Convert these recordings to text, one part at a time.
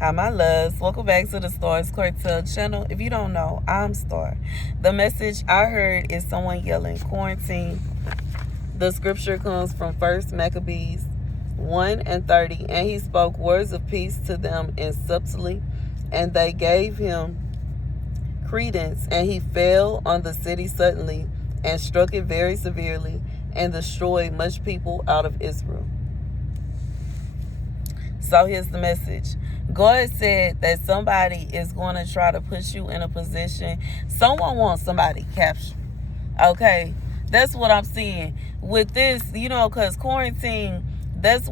Hi, my loves. Welcome back to the Starscartel channel. If you don't know, I'm Star. The message I heard is someone yelling quarantine. The scripture comes from 1 Maccabees 1:30, and he spoke words of peace to them in subtlety, and they gave him credence, and he fell on the city suddenly and struck it very severely and destroyed much people out of Israel. So here's the message. God said that somebody is going to try to put you in a position. Someone wants somebody captured. Okay? That's what I'm seeing. With this, because quarantine, that's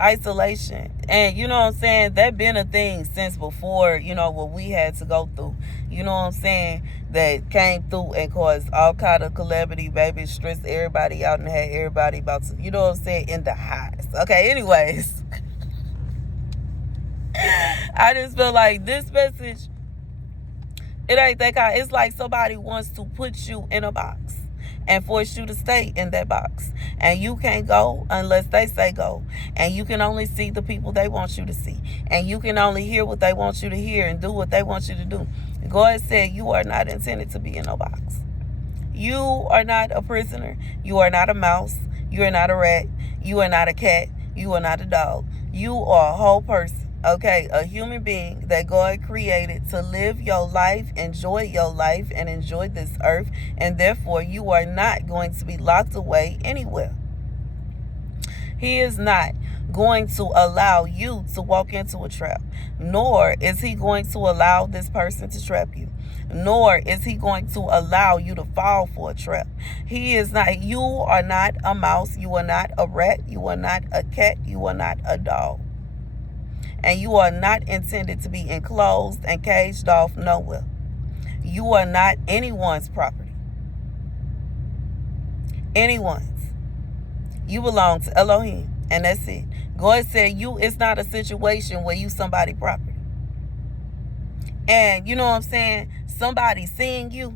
isolation. And you know what I'm saying? That been a thing since before, what we had to go through. You know what I'm saying? That came through and caused all kind of calamity, baby, stressed everybody out and had everybody about to, in the highs. Okay, anyways. I just feel like this message, it ain't that kind. It's like somebody wants to put you in a box and force you to stay in that box. And you can't go unless they say go. And you can only see the people they want you to see. And you can only hear what they want you to hear and do what they want you to do. God said you are not intended to be in no box. You are not a prisoner. You are not a mouse. You are not a rat. You are not a cat. You are not a dog. You are a whole person. Okay, a human being that God created to live your life, enjoy your life, and enjoy this earth. And therefore, you are not going to be locked away anywhere. He is not going to allow you to walk into a trap, nor is he going to allow this person to trap you, nor is he going to allow you to fall for a trap. He is not. You are not a mouse. You are not a rat. You are not a cat. You are not a dog. And you are not intended to be enclosed and caged off nowhere. You are not anyone's property. Anyone's. You belong to Elohim, and that's it. God said it's not a situation where you somebody's property. And you know what I'm saying? Somebody seeing you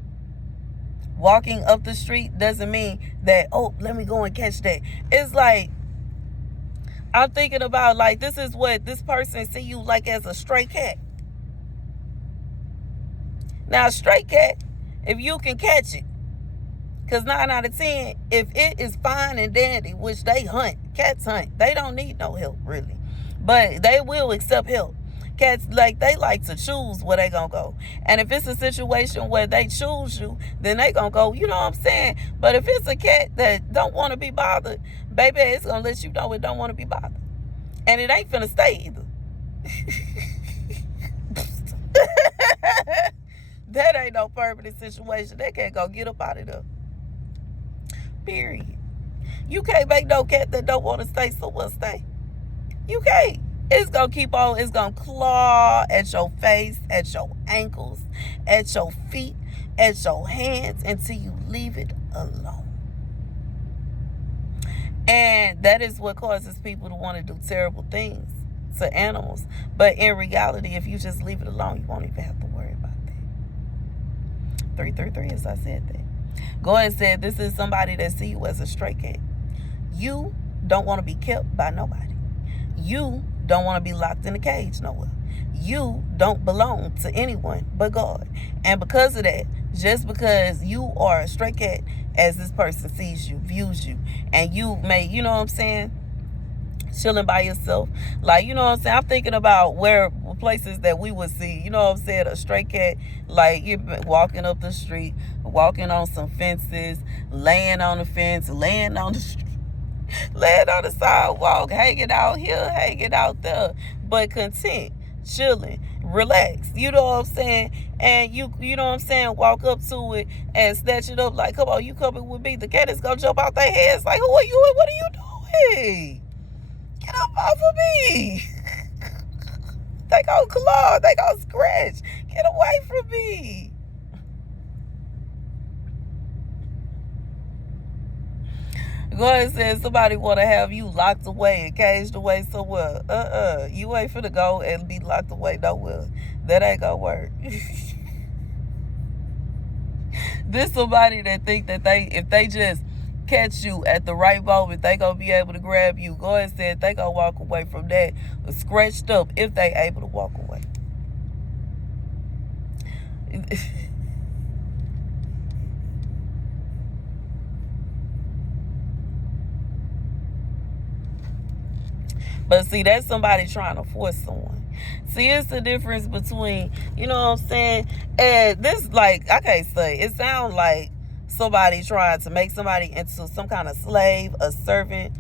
walking up the street doesn't mean that, oh, let me go and catch that. It's like, I'm thinking about, like, this is what this person see you like as a stray cat. Now, a stray cat, if you can catch it, because 9 out of 10, if it is fine and dandy, which they hunt, cats hunt, they don't need no help, really. But they will accept help. Cats, they like to choose where they gonna go. And if it's a situation where they choose you, then they gonna go, you know what I'm saying? But if it's a cat that don't want to be bothered, baby, it's gonna let you know it don't want to be bothered. And it ain't finna stay either. That ain't no permanent situation. They can't go get up out of there. Period. You can't make no cat that don't want to stay somewhere stay. You can't. It's going to keep on. It's going to claw at your face, at your ankles, at your feet, at your hands until you leave it alone. And that is what causes people to want to do terrible things to animals. But in reality, if you just leave it alone, you won't even have to worry about that. 333, as I said that. God said this is somebody that see you as a stray cat. You don't want to be kept by nobody. You don't want to be locked in a cage nowhere. You don't belong to anyone but God. And because of that, just because you are a stray cat as this person sees you, views you, and you may, you know what I'm saying, chilling by yourself. Like, you know what I'm saying? I'm thinking about where places that we would see, you know what I'm saying, a stray cat, like you're walking up the street, walking on some fences, laying on the fence, laying on the street, laying on the sidewalk, hanging out here, hanging out there, but content, chilling, relaxed, you know what I'm saying? And you know what I'm saying, walk up to it and snatch it up like, come on, you coming with me. The cat is gonna jump out their heads like, who are you and what are you doing? Get up off of me. They gonna claw, they gonna scratch. Get away from me. God said somebody want to have you locked away and caged away somewhere. You ain't finna go and be locked away nowhere. That ain't gonna work. This somebody that think that if they just catch you at the right moment. They gonna be able to grab you. God said they gonna walk away from that scratched up if they able to walk away. But see, that's somebody trying to force someone. See, it's the difference between, you know what I'm saying? And this, like, I can't say, it sounds like somebody trying to make somebody into some kind of slave, a servant.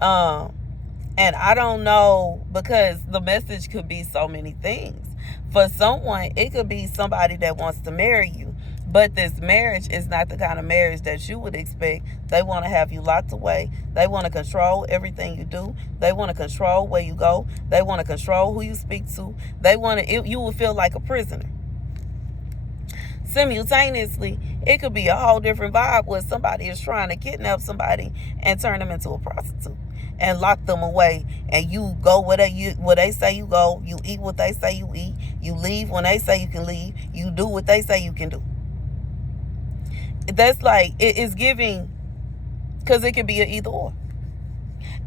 And I don't know, because the message could be so many things. For someone, it could be somebody that wants to marry you. But this marriage is not the kind of marriage that you would expect. They want to have you locked away. They want to control everything you do. They want to control where you go. They want to control who you speak to. They want to, you will feel like a prisoner. Simultaneously, it could be a whole different vibe where somebody is trying to kidnap somebody and turn them into a prostitute and lock them away, and you go where they say you go, you eat what they say you eat, you leave when they say you can leave, you do what they say you can do. That's like, it is giving, because it could be an either or.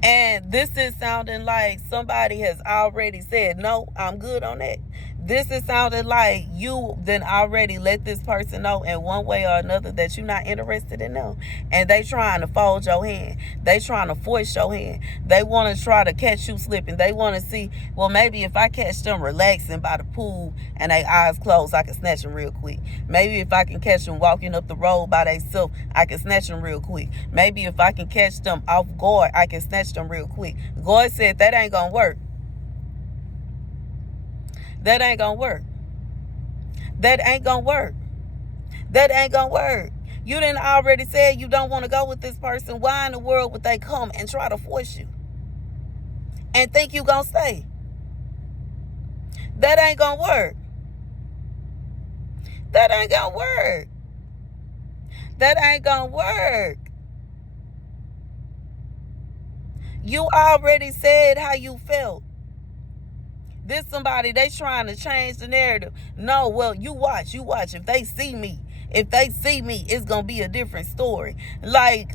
And this is sounding like somebody has already said, no, I'm good on that. This is sounding like you then already let this person know in one way or another that you're not interested in them. And they trying to fold your hand. They trying to force your hand. They want to try to catch you slipping. They want to see, well, maybe if I catch them relaxing by the pool and their eyes closed, I can snatch them real quick. Maybe if I can catch them walking up the road by themselves, I can snatch them real quick. Maybe if I can catch them off guard, I can snatch them real quick. God said that ain't going to work. That ain't gonna work. That ain't gonna work. That ain't gonna work. You didn't already say you don't want to go with this person. Why in the world would they come and try to force you and think you gonna stay? That ain't gonna work. That ain't gonna work. That ain't gonna work. You already said how you felt. This somebody, they trying to change the narrative. No, well, you watch. If they see me, it's going to be a different story. Like,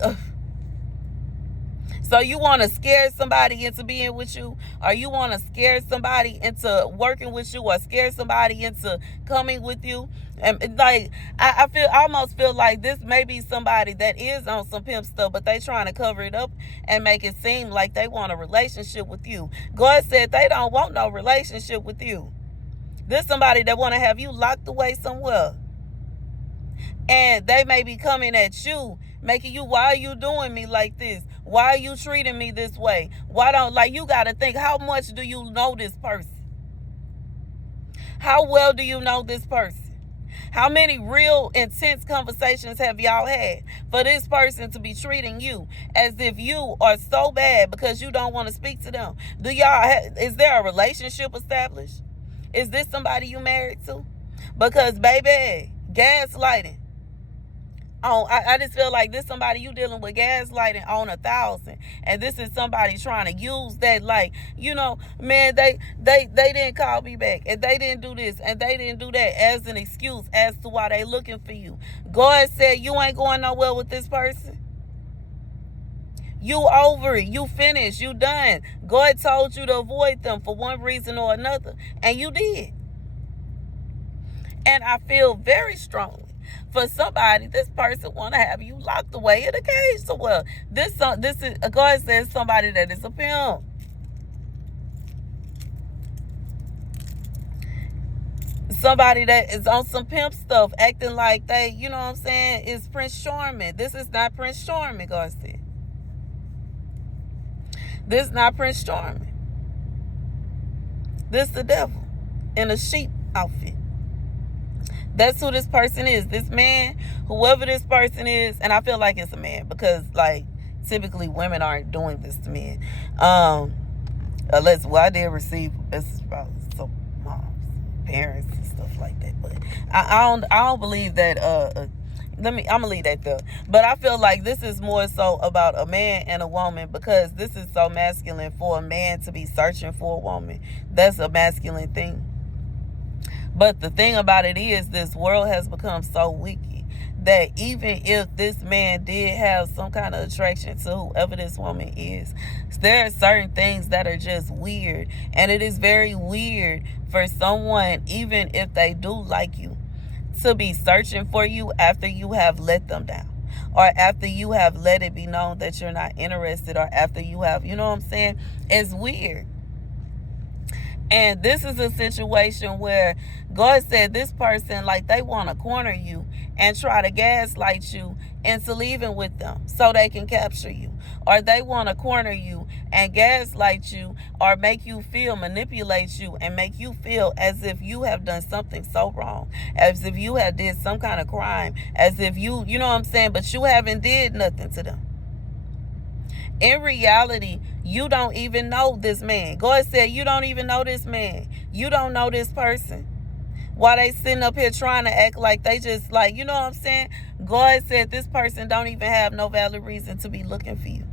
so you want to scare somebody into being with you? Or you want to scare somebody into working with you? Or scare somebody into coming with you? And like, I almost feel like this may be somebody that is on some pimp stuff, but they trying to cover it up and make it seem like they want a relationship with you. God said they don't want no relationship with you. This somebody that want to have you locked away somewhere. And they may be coming at you, making you, why are you doing me like this? Why are you treating me this way? Why don't, like, you got to think, how much do you know this person? How well do you know this person? How many real intense conversations have y'all had for this person to be treating you as if you are so bad because you don't want to speak to them? Is there a relationship established? Is this somebody you married to? Because, baby, gaslighting. I just feel like this somebody you dealing with gaslighting on 1,000, and this is somebody trying to use that, like, you know, man, they didn't call me back, and they didn't do this, and they didn't do that as an excuse as to why they looking for you. God said you ain't going nowhere with this person. You over it. You finished. You done. God told you to avoid them for one reason or another, and you did. And I feel very strongly for somebody, this person want to have you locked away in a cage somewhere. This is, God says, somebody that is a pimp. Somebody that is on some pimp stuff, acting like they, you know what I'm saying, is Prince Charming. This is not Prince Charming, God said. This is not Prince Charming. This is the devil in a sheep outfit. That's who this person is. This man, whoever this person is, and I feel like it's a man because, like, typically women aren't doing this to men. Unless, well, I did receive messages about some moms, parents, and stuff like that. But I don't believe that. I'm gonna leave that there. But I feel like this is more so about a man and a woman, because this is so masculine for a man to be searching for a woman. That's a masculine thing. But the thing about it is, this world has become so wicked that even if this man did have some kind of attraction to whoever this woman is, there are certain things that are just weird. And it is very weird for someone, even if they do like you, to be searching for you after you have let them down, or after you have let it be known that you're not interested, or after you have, you know what I'm saying? It's weird. And this is a situation where God said this person, like, they want to corner you and try to gaslight you into leaving with them so they can capture you. Or they want to corner you and gaslight you, or make you feel, manipulate you, and make you feel as if you have done something so wrong, as if you have did some kind of crime, as if you know what I'm saying, but you haven't did nothing to them. In reality, you don't even know this man. God said you don't even know this man. You don't know this person. Why they sitting up here trying to act like they just, like, you know what I'm saying? God said this person don't even have no valid reason to be looking for you.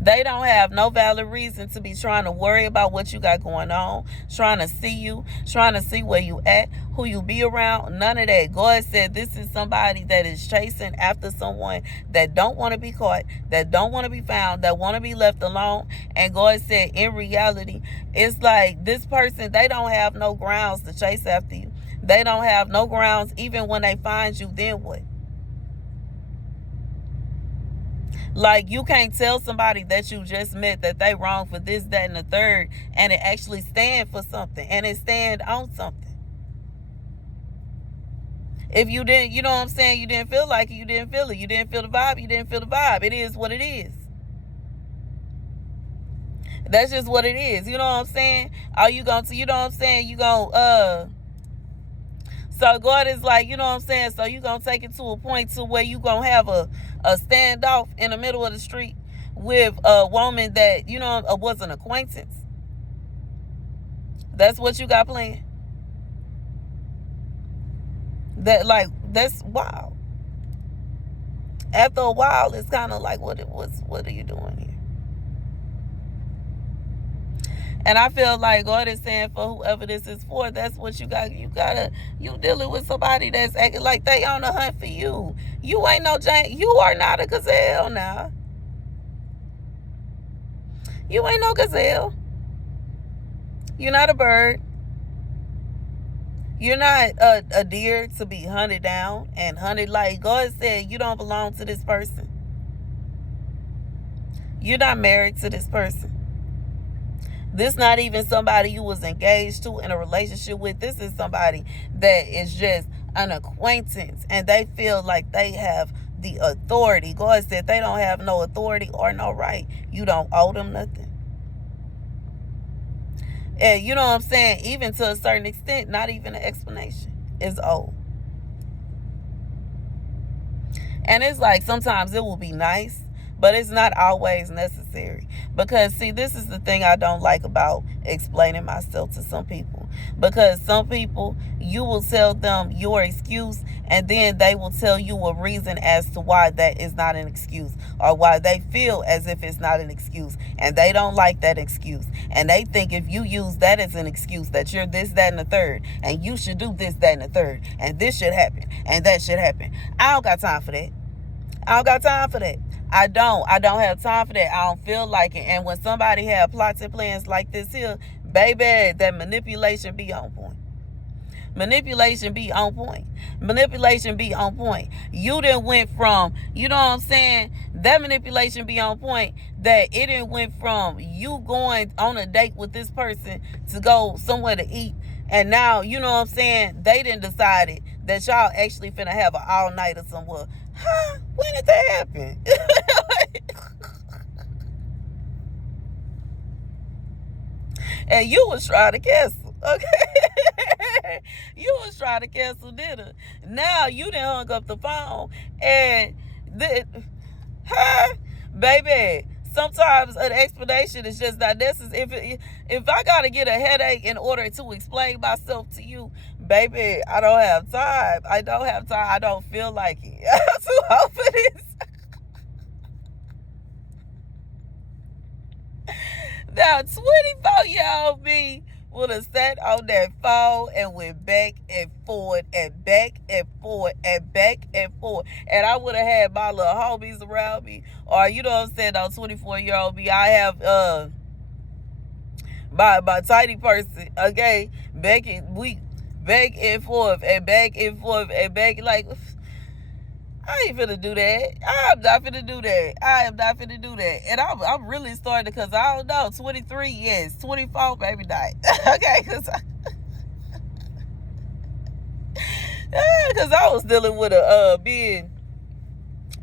They don't have no valid reason to be trying to worry about what you got going on, trying to see you, trying to see where you at, who you be around. None of that. God said this is somebody that is chasing after someone that don't want to be caught, that don't want to be found, that want to be left alone. And God said in reality, it's like this person, they don't have no grounds to chase after you. They don't have no grounds. Even when they find you, then what? Like, you can't tell somebody that you just met that they wrong for this, that, and the third, and it actually stand for something, and it stand on something. If you didn't, you know what I'm saying, you didn't feel like it, you didn't feel it. You didn't feel the vibe, you didn't feel the vibe. It is what it is. That's just what it is. You know what I'm saying? Are you going to, you know what I'm saying, you going to, so God is like, you know what I'm saying, so you going to take it to a point to where you going to have a standoff in the middle of the street with a woman that, you know, was an acquaintance. That's what you got planned. That, like, that's wild. After a while, it's kind of like, what are you doing here? And I feel like God is saying for whoever this is for, that's what you got. You dealing with somebody that's acting like they on the hunt for you. You ain't no giant. You are not a gazelle now. You ain't no gazelle. You're not a bird. You're not a deer to be hunted down and hunted. Like God said, you don't belong to this person. You're not married to this person. This not even somebody you was engaged to in a relationship with. This is somebody that is just an acquaintance, and they feel like they have the authority. God said they don't have no authority or no right. You don't owe them nothing. And you know what I'm saying? Even to a certain extent, not even an explanation is owed. And it's like sometimes it will be nice, but it's not always necessary. Because, see, this is the thing I don't like about explaining myself to some people. Because some people, you will tell them your excuse, and then they will tell you a reason as to why that is not an excuse, or why they feel as if it's not an excuse. And they don't like that excuse. And they think if you use that as an excuse, that you're this, that, and the third, and you should do this, that, and the third, and this should happen, and that should happen. I don't got time for that. I don't got time for that. I don't have time for that. I don't feel like it. And when somebody have plots and plans like this here, baby, that manipulation be on point. Manipulation be on point. Manipulation be on point. You done went from, you know what I'm saying, that manipulation be on point, that it done went from you going on a date with this person to go somewhere to eat, and now, you know what I'm saying, they done decided that y'all actually finna have an all-nighter somewhere. Huh? When did that happen? And you was trying to cancel, okay? You was trying to cancel dinner. Now you done hung up the phone, and baby, sometimes an explanation is just not necessary. If I gotta get a headache in order to explain myself to you, baby, I don't have time. I don't have time. I don't feel like it. I'm too old for this. Now, 24-year-old me would have sat on that phone and went back and forth and back and forth and back and forth. And I would have had my little homies around me. Or, you know what I'm saying, on 24-year-old me, I have my tiny person, okay, back and forth and back and forth and back, like, I ain't finna do that. I'm not finna do that. I am not finna do that. And I'm really starting because I don't know. 23, yes. 24, maybe not. Okay, because I was dealing with being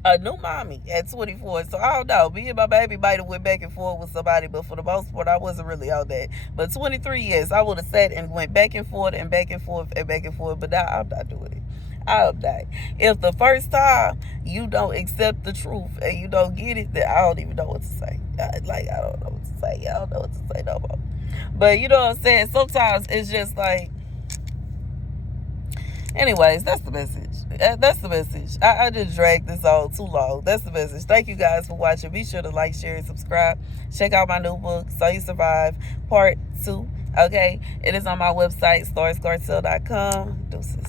a new mommy at 24. So I don't know. Me and my baby might have went back and forth with somebody, but for the most part, I wasn't really on that. But 23, yes, I would have sat and went back and forth and back and forth and back and forth. But now I'm not doing it. I'm not. If the first time you don't accept the truth and you don't get it, then I don't even know what to say. I don't know what to say. I don't know what to say no more. But you know what I'm saying? Sometimes it's just like, anyways, that's the message. That's the message. I just dragged this on too long. That's the message. Thank you guys for watching. Be sure to like, share, and subscribe. Check out my new book, So You Survive, Part 2. Okay? It is on my website, Starscartel.com. Deuces.